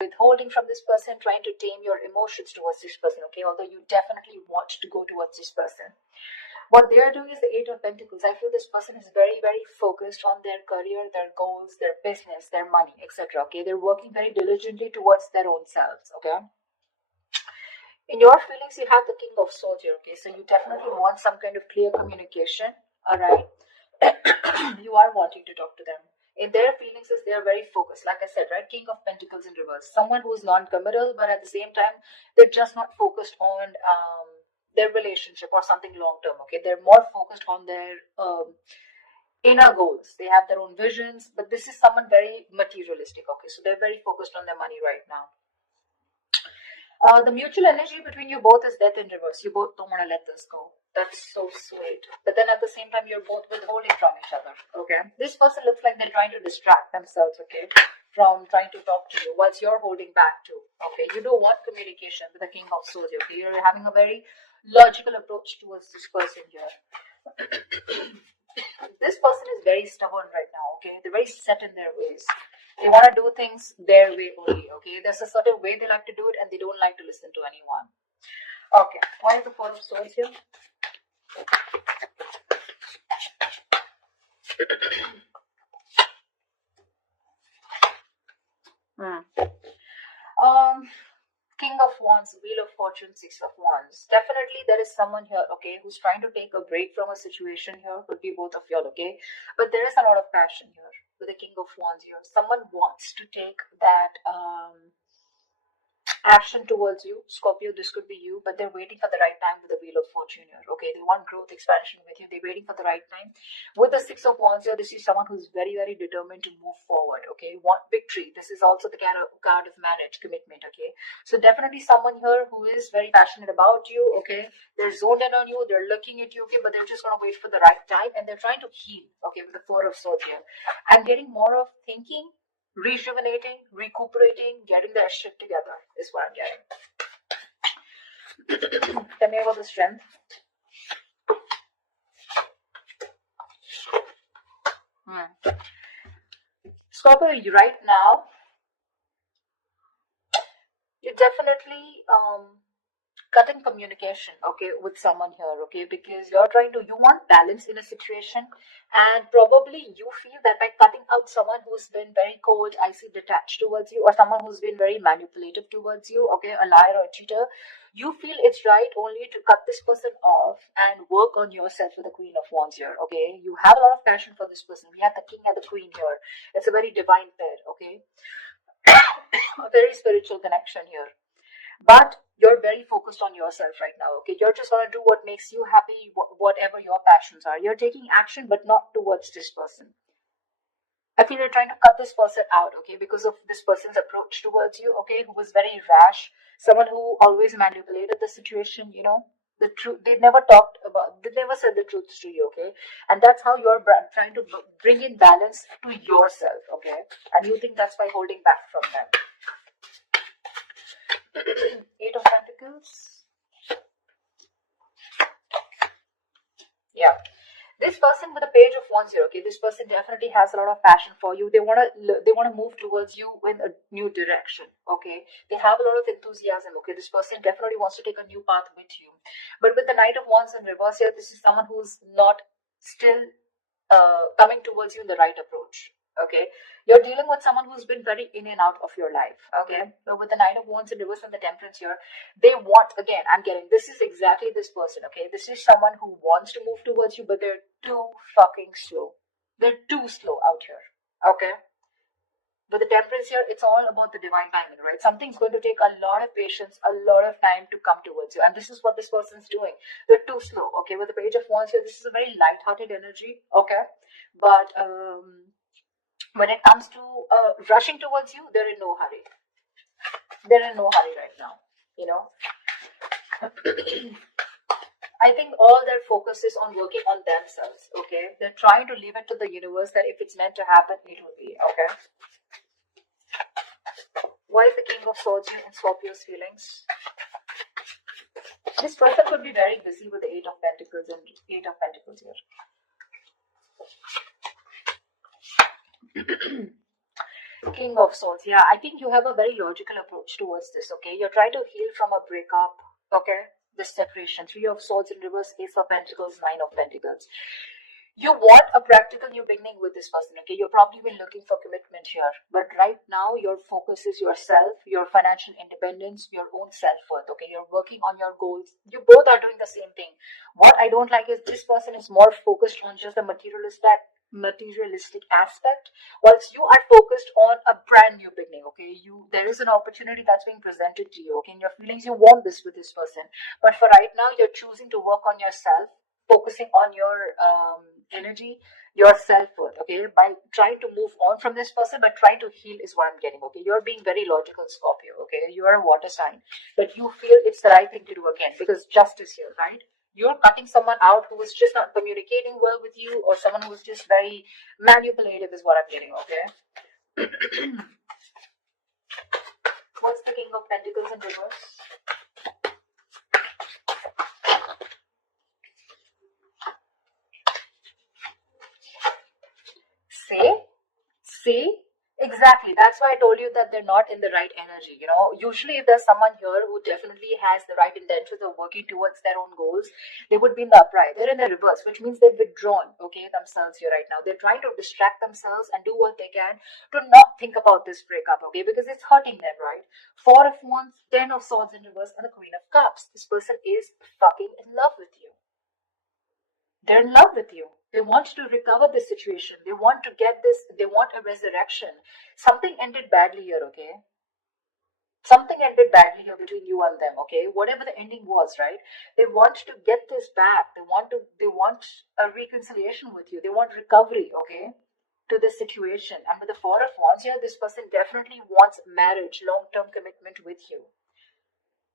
withholding from this person, trying to tame your emotions towards this person, okay? Although you definitely want to go towards this person. What they are doing is the Eight of Pentacles. I feel this person is very, very focused on their career, their goals, their business, their money, etc. Okay, they're working very diligently towards their own selves. Okay. In your feelings, you have the King of Swords here. Okay, so you definitely want some kind of clear communication. All right, you are wanting to talk to them. In their feelings, is they are very focused. Like I said, right? King of Pentacles in reverse. Someone who is non-committal, but at the same time, they're just not focused on their relationship or something long term. Okay, they're more focused on their inner goals. They have their own visions, but this is someone very materialistic. Okay, so they're very focused on their money right now. The mutual energy between you both is death in reverse. You both don't want to let this go. That's so sweet. But then at the same time, you're both withholding from each other. Okay, this person looks like they're trying to distract themselves. Okay, from trying to talk to you, whilst you're holding back too. Okay, you do want communication with the King of Swords. Okay, you're having a very logical approach towards this person here. This person is very stubborn right now. Okay, they're very set in their ways. They want to do things their way only. Okay, there's a certain way they like to do it, and they don't like to listen to anyone. Okay, why is the Four of Swords here? King of Wands, Wheel of Fortune, Six of Wands. Definitely there is someone here, okay, who's trying to take a break from a situation here. Could be both of y'all, okay? But there is a lot of passion here with the King of Wands here. Someone wants to take that action towards you. Scorpio, this could be you, but they're waiting for the right time with the Wheel of Fortune here. Okay, they want growth, expansion with you. They're waiting for the right time. With the Six of Wands here, this is someone who's very, very determined to move forward. Okay, want victory. This is also the card of marriage, commitment. Okay, so definitely someone here who is very passionate about you. Okay, they're zoned in on you. They're looking at you. Okay, but they're just gonna wait for the right time, and they're trying to heal. Okay, with the Four of Swords here, I'm getting more of thinking, rejuvenating, recuperating, getting their shit together is what I'm getting. Tell me about the Strength. Scorpio, right now, you're definitely cutting communication, okay, with someone here, okay, because you want balance in a situation, and probably you feel that by cutting out someone who's been very cold, icy, detached towards you, or someone who's been very manipulative towards you, okay, a liar or a cheater, you feel it's right only to cut this person off and work on yourself with the Queen of Wands here, okay. You have a lot of passion for this person. We have the King and the Queen here. It's a very divine pair, okay. A very spiritual connection here. But you're very focused on yourself right now, okay? You're just going to do what makes you happy, whatever your passions are. You're taking action, but not towards this person. I feel you're trying to cut this person out, okay? Because of this person's approach towards you, okay? Who was very rash. Someone who always manipulated the situation, you know? The truth, they never said the truths to you, okay? And that's how you're trying to bring in balance to yourself, okay? And you think that's by holding back from them. Eight of Pentacles. Yeah, this person with a Page of Wands here, okay, this person definitely has a lot of passion for you. They want to move towards you in a new direction, okay. They have a lot of enthusiasm, okay. This person definitely wants to take a new path with you. But with the Knight of Wands in reverse here, this is someone who's not still coming towards you in the right approach. Okay, you're dealing with someone who's been very in and out of your life. Okay, so with the Nine of Wands in reverse and the Temperance here, they want, again, I'm getting, this is exactly this person. Okay, this is someone who wants to move towards you, but they're too fucking slow. They're too slow out here. Okay, with the Temperance here, it's all about the divine timing, right? Something's going to take a lot of patience, a lot of time to come towards you, and this is what this person's doing. They're too slow. Okay, with the Page of Wands here, this is a very light-hearted energy. Okay, but when it comes to rushing towards you, they're in no hurry. They're in no hurry right now, you know. I think all their focus is on working on themselves, okay. They're trying to leave it to the universe that if it's meant to happen, it will be, okay. Why is the King of Swords here in Scorpio's feelings? This person could be very busy with the Eight of Pentacles and Eight of Pentacles here. King of Swords. Yeah, I think you have a very logical approach towards this. Okay, you're trying to heal from a breakup. Okay, this separation. Three of Swords in reverse, Ace of Pentacles, Nine of Pentacles. You want a practical new beginning with this person. Okay, you're probably been looking for commitment here, but right now your focus is yourself, your financial independence, your own self-worth. Okay, you're working on your goals. You both are doing the same thing. What I don't like is this person is more focused on just the materialistic aspect, whilst you are focused on a brand new beginning. Okay, there is an opportunity that's being presented to you. Okay, in your feelings you want this with this person, but for right now you're choosing to work on yourself, focusing on your energy, your self-worth. Okay, by trying to move on from this person but trying to heal is what I'm getting. Okay, you're being very logical, Scorpio. Okay, you are a water sign, but you feel it's the right thing to do again because justice here, right? You're cutting someone out who is just not communicating well with you, or someone who is just very manipulative is what I'm getting. Okay. What's the King of Pentacles in reverse? See, exactly. That's why I told you that they're not in the right energy. Usually if there's someone here who definitely has the right intentions of working towards their own goals, they would be in the upright. They're in the reverse, which means they've withdrawn, okay, themselves here right now. They're trying to distract themselves and do what they can to not think about this breakup, okay, because it's hurting them, right? Four of Wands, Ten of Swords in reverse, and the Queen of Cups. This person is fucking in love with you. They're in love with you. They want to recover this situation. They want to get this. They want a resurrection. Something ended badly here, okay? Something ended badly here between you and them, okay? Whatever the ending was, right? They want to get this back. They want a reconciliation with you. They want recovery, okay? To this situation. And with the Four of Wands here, this person definitely wants marriage, long-term commitment with you.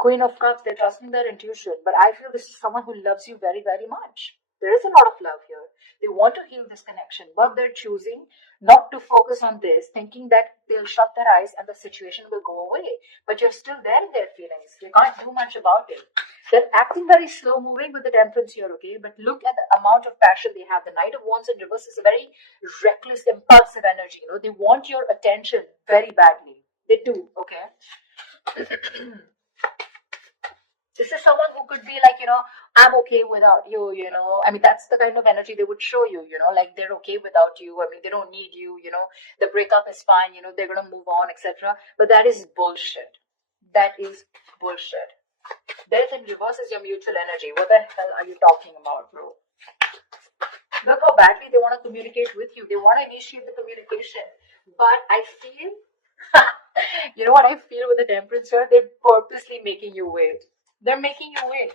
Queen of Cups, they're trusting their intuition, but I feel this is someone who loves you very, very much. There is a lot of love here. They want to heal this connection, but they're choosing not to focus on this, thinking that they'll shut their eyes and the situation will go away. But you're still there in their feelings. You can't do much about it. They're acting very slow moving with the Temperance here, okay? But look at the amount of passion they have. The Knight of Wands in reverse is a very reckless, impulsive energy. They want your attention very badly. They do, okay? This is someone who could be like, I'm okay without you, I mean, that's the kind of energy they would show you, like they're okay without you. I mean, they don't need you, the breakup is fine, they're going to move on, etc. But that is bullshit. That is bullshit. Death in reverse is your mutual energy. What the hell are you talking about, bro? Look how badly they want to communicate with you. They want to initiate the communication. But I feel, you know what I feel with the Temperance here? They're purposely making you wait. They're making you wait.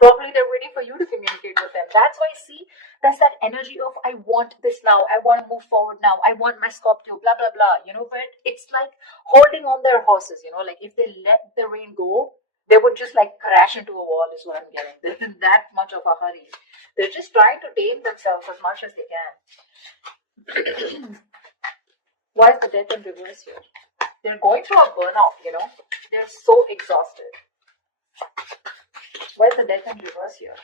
Probably they're waiting for you to communicate with them. That's why, see, that's that energy of, I want this now. I want to move forward now. I want my Scorpio, blah, blah, blah. But it's like holding on their horses, like if they let the rain go, they would just like crash into a wall is what I'm getting. They're in that much of a hurry. They're just trying to tame themselves as much as they can. Why is the Death in reverse here? They're going through a burnout, They're so exhausted. Why is the Death in reverse here?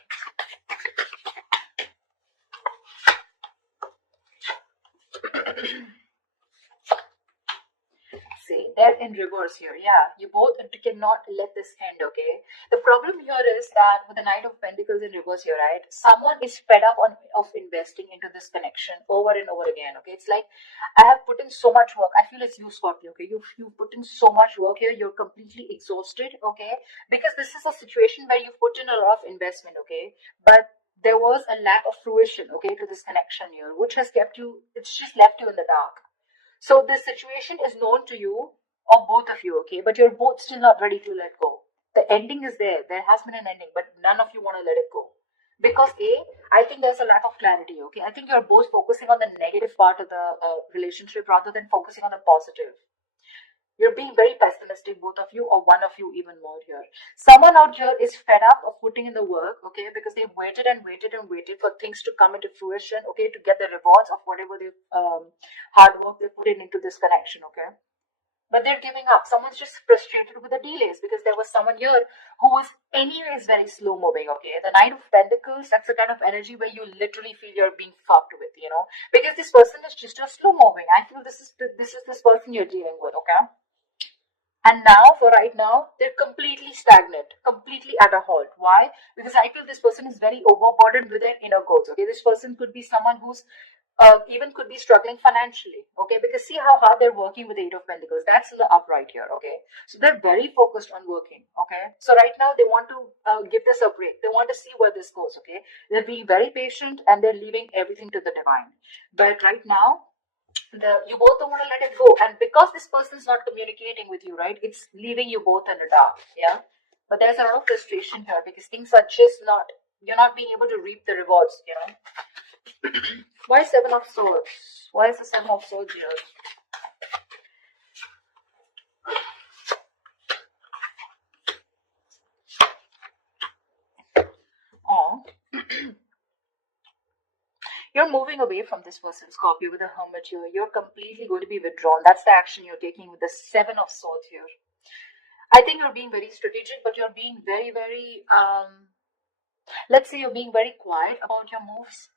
See, they're in reverse here. Yeah, you both cannot let this end, okay? The problem here is that with the Knight of Pentacles in reverse here, right? Someone is fed up of investing into this connection over and over again, okay? It's like, I have put in so much work. I feel it's you, Scorpio, okay? You've put in so much work here. You're completely exhausted, okay? Because this is a situation where you've put in a lot of investment, okay? But there was a lack of fruition, okay, to this connection here, which has kept you, it's just left you in the dark. So this situation is known to you, or both of you, okay? But you're both still not ready to let go. The ending is there. There has been an ending, but none of you want to let it go. Because I think there's a lack of clarity, okay? I think you're both focusing on the negative part of the relationship rather than focusing on the positive. You're being very pessimistic, both of you, or one of you even more here. Someone out here is fed up of putting in the work, okay, because they've waited and waited and waited for things to come into fruition, okay, to get the rewards of whatever they hard work they put into this connection, okay. but they're giving up. Someone's just frustrated with the delays because there was someone here who was anyways very slow moving. Okay, the Knight of Pentacles, that's the kind of energy where you literally feel you're being fucked with, because this person is just a slow moving. I feel this is this person you're dealing with. Okay. And now, for right now, they're completely stagnant, completely at a halt. Why? Because I feel this person is very overburdened with their inner goals. Okay, this person could be someone who's even could be struggling financially. Okay, because see how hard they're working with the Eight of Pentacles. That's in the upright here. Okay, so they're very focused on working. Okay, so right now they want to give this a break. They want to see where this goes. Okay, they're being very patient and they're leaving everything to the divine. But right now, you both don't want to let it go, and because this person's not communicating with you, right, it's leaving you both in the dark. Yeah, but there's a lot of frustration here because things are just not, you're not being able to reap the rewards. Why Seven of Swords? Why is the Seven of Swords here? Oh. You're moving away from this person, Scorpio, with the Hermit here. You're completely going to be withdrawn. That's the action you're taking with the Seven of Swords here. I think you're being very strategic, but you're being very, very, let's say you're being very quiet about your moves.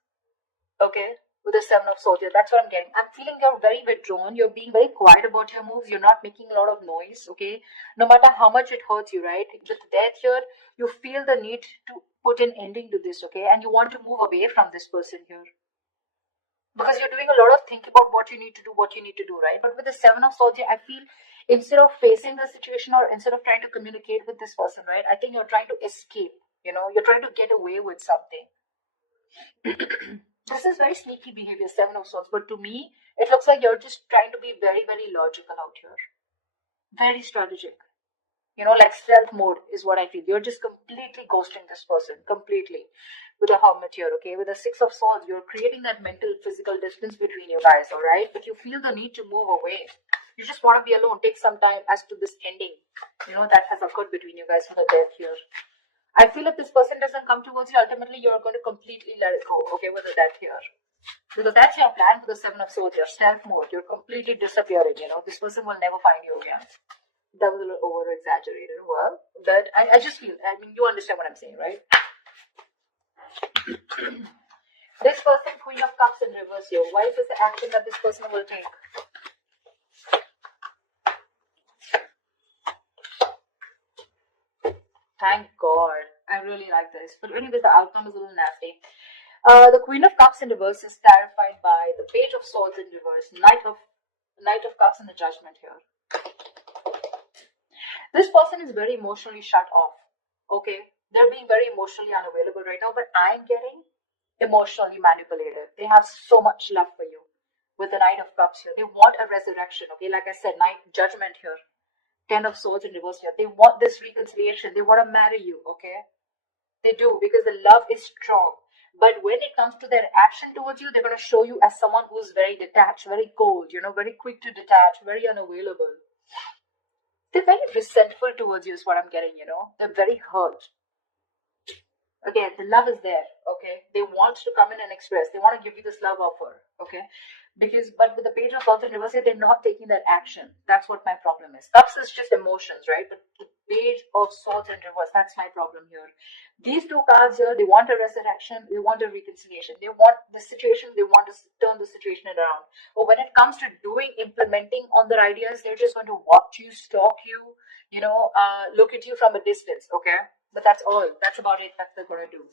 Okay, with the Seven of Swords here. That's what I'm getting. I'm feeling you're very withdrawn. You're being very quiet about your moves. You're not making a lot of noise. Okay, no matter how much it hurts you, right? With death here, you feel the need to put an ending to this. Okay, and you want to move away from this person here, because you're doing a lot of thinking about what you need to do, right? But with the Seven of Swords here, I feel instead of facing the situation or instead of trying to communicate with this person, right, I think you're trying to escape. You're trying to get away with something. This is very sneaky behavior, Seven of Swords, but to me, it looks like you're just trying to be very, very logical out here. Very strategic. Like stealth mode is what I feel. You're just completely ghosting this person, completely. With the Hermit here, okay? With the Six of Swords, you're creating that mental, physical distance between you guys, alright? But you feel the need to move away. You just want to be alone. Take some time as to this ending, that has occurred between you guys for the death here. I feel if this person doesn't come towards you, ultimately you're going to completely let it go, okay, with the death here. Because that's your plan for the Seven of Swords here, stealth mode. You're completely disappearing, This person will never find you again. That was a little over-exaggerated. Well, but I just feel, you understand what I'm saying, right? This person, Queen of Cups in reverse here. What is the action that this person will take? Thank God. I really like this. But anyways, the outcome is a little nasty. The Queen of Cups in reverse is clarified by the Page of Swords in reverse, Knight of Cups in the Judgment here. This person is very emotionally shut off. Okay, they're being very emotionally unavailable right now, but I'm getting emotionally manipulated. They have so much love for you. With the Knight of Cups here, they want a resurrection. Okay, like I said, Judgment here. Ten of Swords in reverse here. They want this reconciliation. They want to marry you. Okay, they do, because the love is strong. But when it comes to their action towards you, they're going to show you as someone who's very detached, very cold, very quick to detach, very unavailable. They're very resentful towards you is what I'm getting, They're very hurt. Again, the love is there, okay? They want to come in and express. They want to give you this love offer, okay? But with the Page of Swords in reverse, they're not taking that action. That's what my problem is. Cups is just emotions, right? But the Page of Swords in reverse, that's my problem here. These two cards here, they want a resurrection, they want a reconciliation. They want the situation, they want to turn the situation around. But when it comes to implementing on their ideas, they're just going to watch you, stalk you, look at you from a distance, okay? But that's all. That's about it that they're going to do.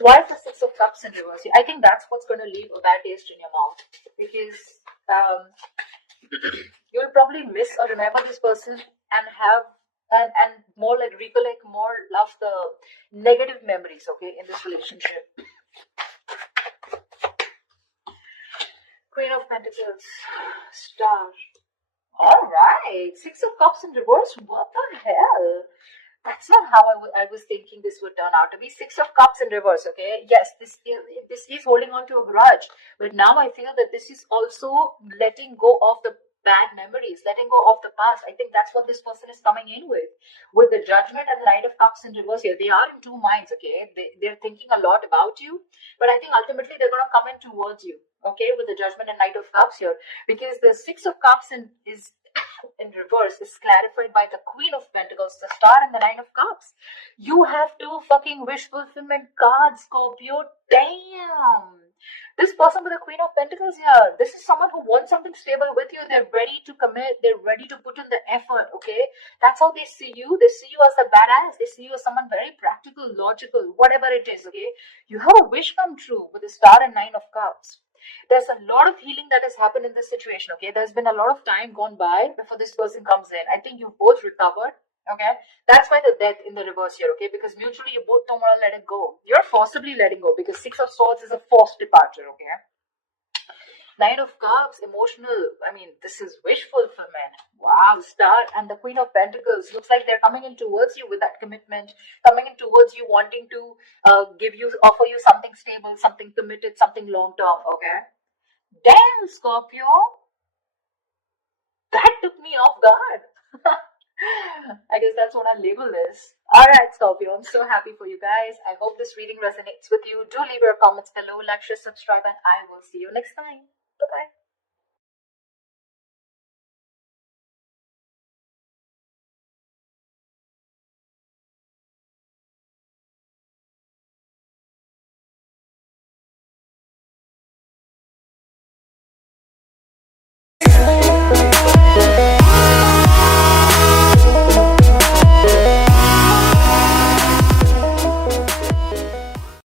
Why is the Six of Cups in reverse? I think that's what's going to leave a bad taste in your mouth. Because you'll probably miss or remember this person and have and more like recollect more of the negative memories, okay, in this relationship. Queen of Pentacles, Star. Alright, Six of Cups in reverse. What the hell? That's not how I was thinking this would turn out to be. Six of Cups in reverse, okay? Yes, this is holding on to a grudge. But now I feel that this is also letting go of the bad memories, letting go of the past. I think that's what this person is coming in with. With the Judgment and the Knight of Cups in reverse here, they are in two minds, okay? They're thinking a lot about you, but I think ultimately they're going to come in towards you, okay, with the Judgment and Knight of Cups here, because the Six of Cups is in reverse is clarified by the Queen of Pentacles, the Star, and the Nine of Cups. You have two fucking wish fulfillment cards, Scorpio. Damn. This person with the Queen of Pentacles here, this is someone who wants something stable with you. They're ready to commit. They're ready to put in the effort, okay? That's how they see you. They see you as a badass. They see you as someone very practical, logical, whatever it is, okay? You have a wish come true with the Star and Nine of Cups. There's a lot of healing that has happened in this situation, okay? There's been a lot of time gone by before this person comes in. I think you both recovered, okay? That's why the Death in the reverse here, okay? Because mutually you both don't want to let it go. You're forcibly letting go because Six of Swords is a forced departure, okay? Nine of Cups, emotional. I mean, this is wish fulfillment. Wow, Star and the Queen of Pentacles. Looks like they're coming in towards you with that commitment, coming in towards you, wanting to offer you something stable, something committed, something long term. Okay. Damn, Scorpio, that took me off guard. I guess that's what our label is. Alright, Scorpio, I'm so happy for you guys. I hope this reading resonates with you. Do leave your comments below, like, share, subscribe, and I will see you next time. Bye-bye.